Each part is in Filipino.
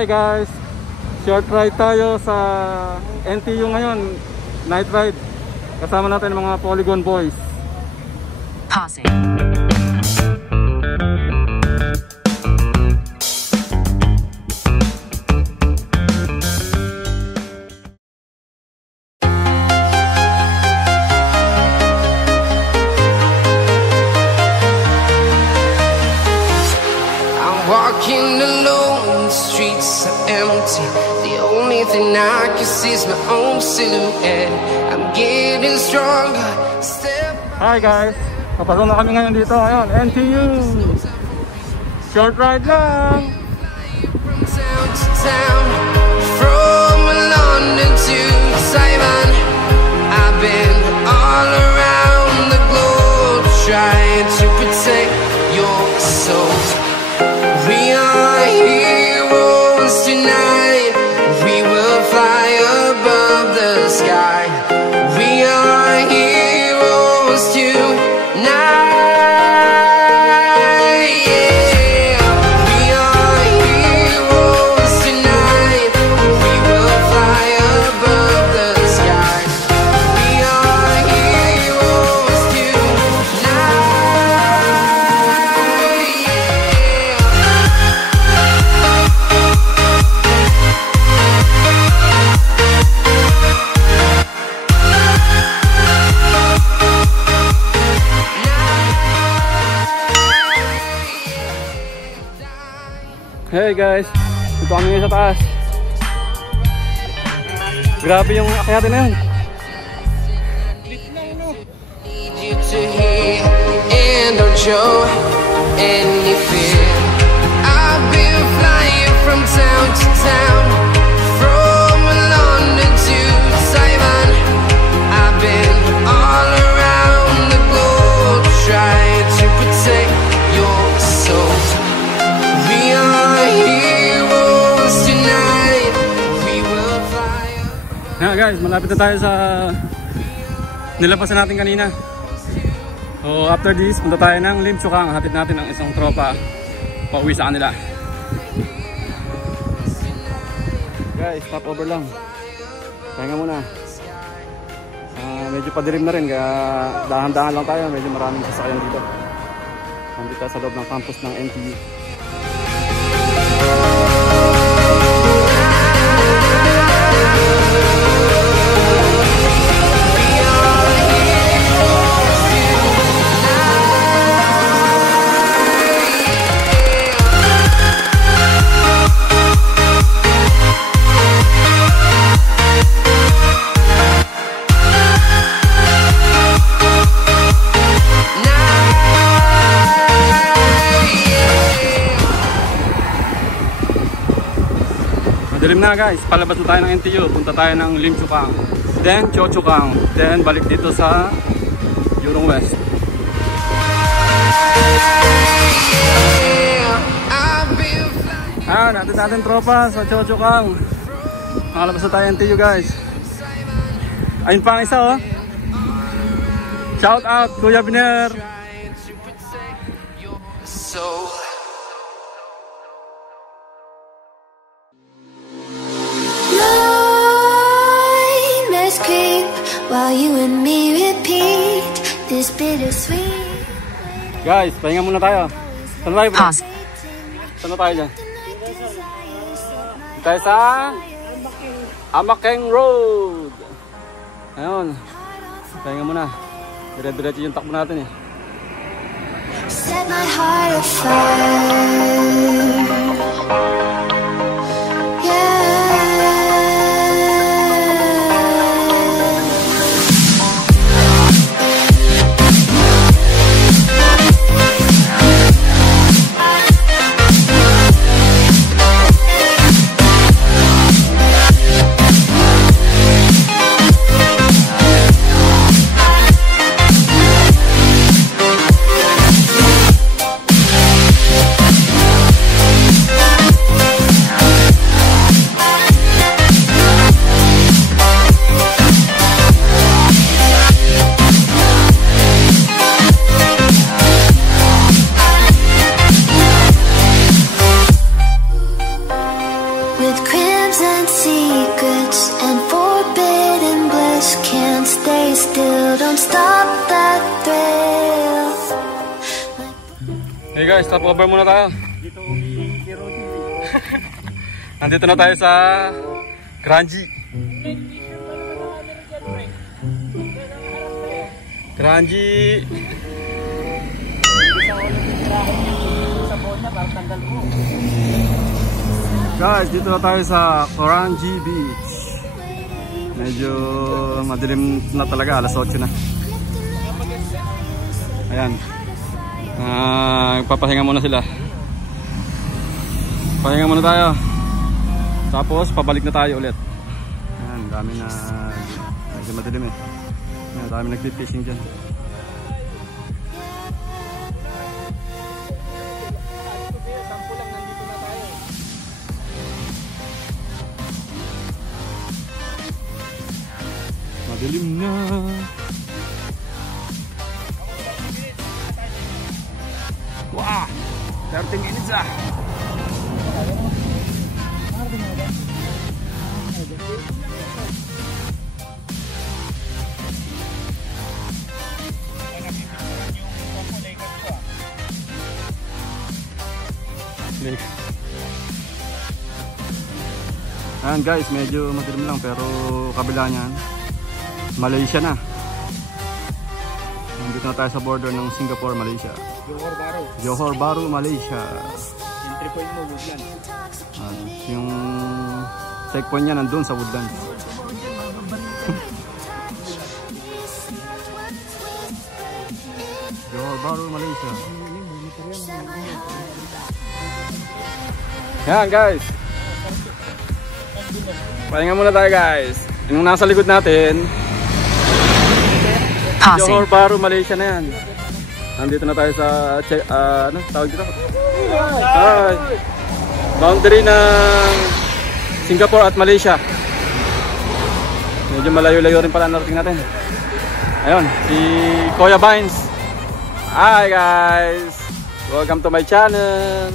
Hi guys, short ride tayo sa NTU ngayon, night ride. Kasama natin mga Polygon Boys. Pausing. Walking alone, the streets are empty. The only thing I can see is my own silhouette. I'm getting stronger, step by Hi guys, papasok na kami ngayon dito. Ayun, NTU. Short ride lang. from town to town, from London to Taiwan. I've been all around the globe trying to protect your soul. We are heroes tonight. We will fly above the sky. We are heroes tonight. Yeah. We are heroes tonight. We will fly above the sky. We are heroes tonight. Hey guys, dito kami ngayon sa taas. Grabe yung akyatin na yun. Need you to hear and don't show any fear. I've been flying from town to town, from London to Taiwan. I've been all around the globe trying to protect your soul. We are heroes tonight. We will fly up. Yeah guys, malapit na tayo sa nilapasan natin kanina. So after this, punta tayo ng Lim Chu Kang. Hatid natin ang isang tropa pauwi sa kanila. Guys, stop over lang. Pahinga muna. Medyo padilim na rin, kaya dahan-dahan lang tayo. Medyo maraming sasakyan dito. Nandito sa loob ng campus ng NTU. Madilim na guys, palabas na tayo ng NTU, punta tayo ng Lim Chu Kang, then Cho Chu Kang, then balik dito sa Jurong West. Natin tropa sa Cho Chu Kang. Nakalabas na tayo ng NTU guys. Ayun pa ang isa oh. Shout out Kuya Biner. While you and me repeat this bittersweet. Guys, pahinga muna tayo. Saan tayo bro? Pause. Saan tayo dyan? Tayo sa Amakeng Road. Ayun. Pahinga muna. Dire-diretso yung takbo natin eh. Set my heart afire. stop over muna tayo. Dito umiikiro dito. Nandito na tayo sa Kranji. Kranji. Guys, dito na tayo sa Kranji Beach. Medyo madilim na talaga, alas 8 na. Ayan. Papahinga muna sila. Pahinga muna tayo. Tapos pabalik na tayo ulit. Ayan, dami na medyo madilim eh. Ayan, dami nagpi-fishing dyan. Madilim na. Wah, 30 minutes ah. Ayan guys, medyo madilim lang pero kabila niyan Malaysia na. Nandito na tayo sa border ng Singapore, Malaysia. Johor Bahru. Johor Bahru, Malaysia. Entry point mo, Woodland. Yung checkpoint niya nandun sa Woodland. Johor Bahru, Malaysia. Yan guys. Pahinga muna tayo guys. Yung nasa likod natin, Johor Bahru, Malaysia na yan. Nandito na tayo sa ano tawag dito? Boundary ng Singapore at Malaysia. Medyo malayo-layo rin pala narating natin. Ayun, si Kuya Vines. Hi guys! Welcome to my channel.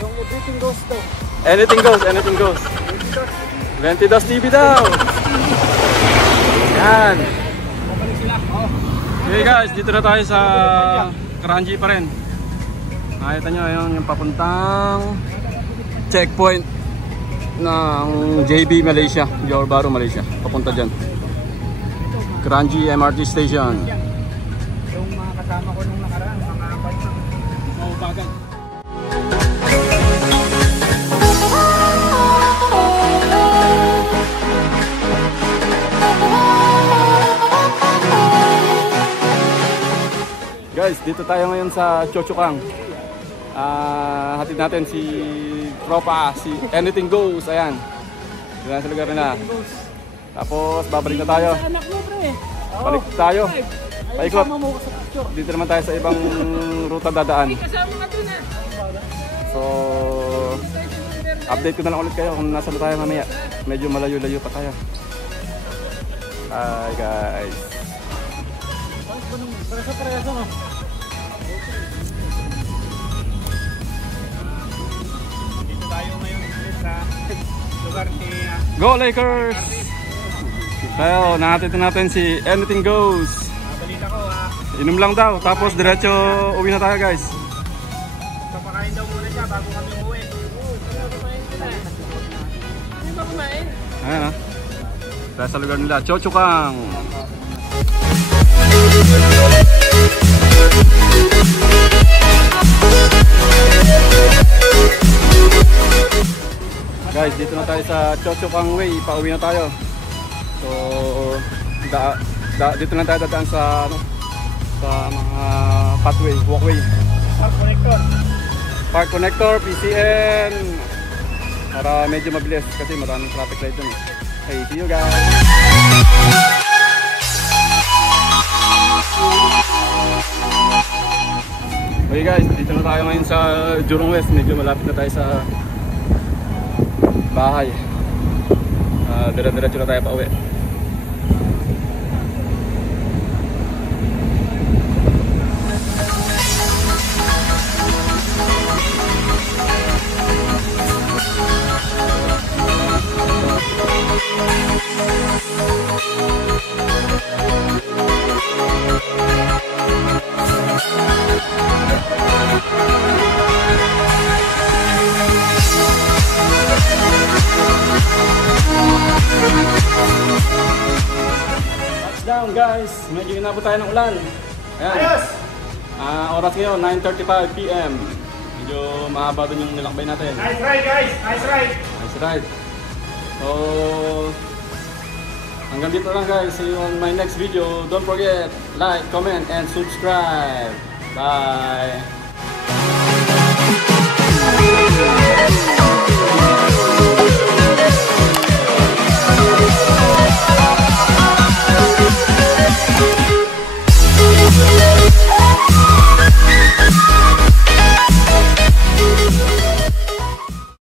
Yung everything goes to. Anything goes, anything goes. 22 TV daw. Yan. Okay guys, dito na tayo sa Kranji pa rin. Nakita nyo ayun yung papuntang checkpoint ng JB Malaysia, Johor Bahru Malaysia. Papunta dyan Kranji MRT Station. Yung mga kasama ko nung nakaraan, mga maubagan. Guys, dito tayo ngayon sa Cho Cho Kang. Hatid natin si tropa, si Anything Goes. Ayan. Diyan sa lugar nila. Tapos babalik na tayo. Anak mo, pre. Balik tayo. Paikot. Dito naman tayo sa ibang ruta dadaan. So, update ko na lang ulit kayo kung nasa na tayo mamaya. Medyo malayo-layo pa tayo. Hi guys. Dito tayo ngayon sa lugar ni Go Lakers! Tayo, nakatito natin si Anything Goes. balita ko ha. Inom lang daw, tapos diretso uwi na tayo guys. Papakain daw muna siya bago kami umuwi. Ano ba kumain? Ayan ha. Tayo sa lugar nila, Cho Cho Kang. Guys, dito na tayo sa Cho Cho Kang Way, pauwi na tayo. So, dito na tayo dadaan sa ano, sa mga pathway, walkway. Park connector. Park connector, PCN. Para medyo mabilis kasi maraming traffic light dun. Okay, see you guys. Okay guys, dito na tayo ngayon sa Jurong West. Medyo malapit na tayo sa bahay. Dire-diretso na tayo pa uwi. guys, medyo inabot tayo ng ulan. Ayan. Ayos! Oras ngayon, 9:35 PM. Medyo mahaba doon yung nilakbay natin. Nice ride guys! Nice ride! Nice ride. So, hanggang dito lang guys. See you on my next video. Don't forget, like, comment, and subscribe. Bye!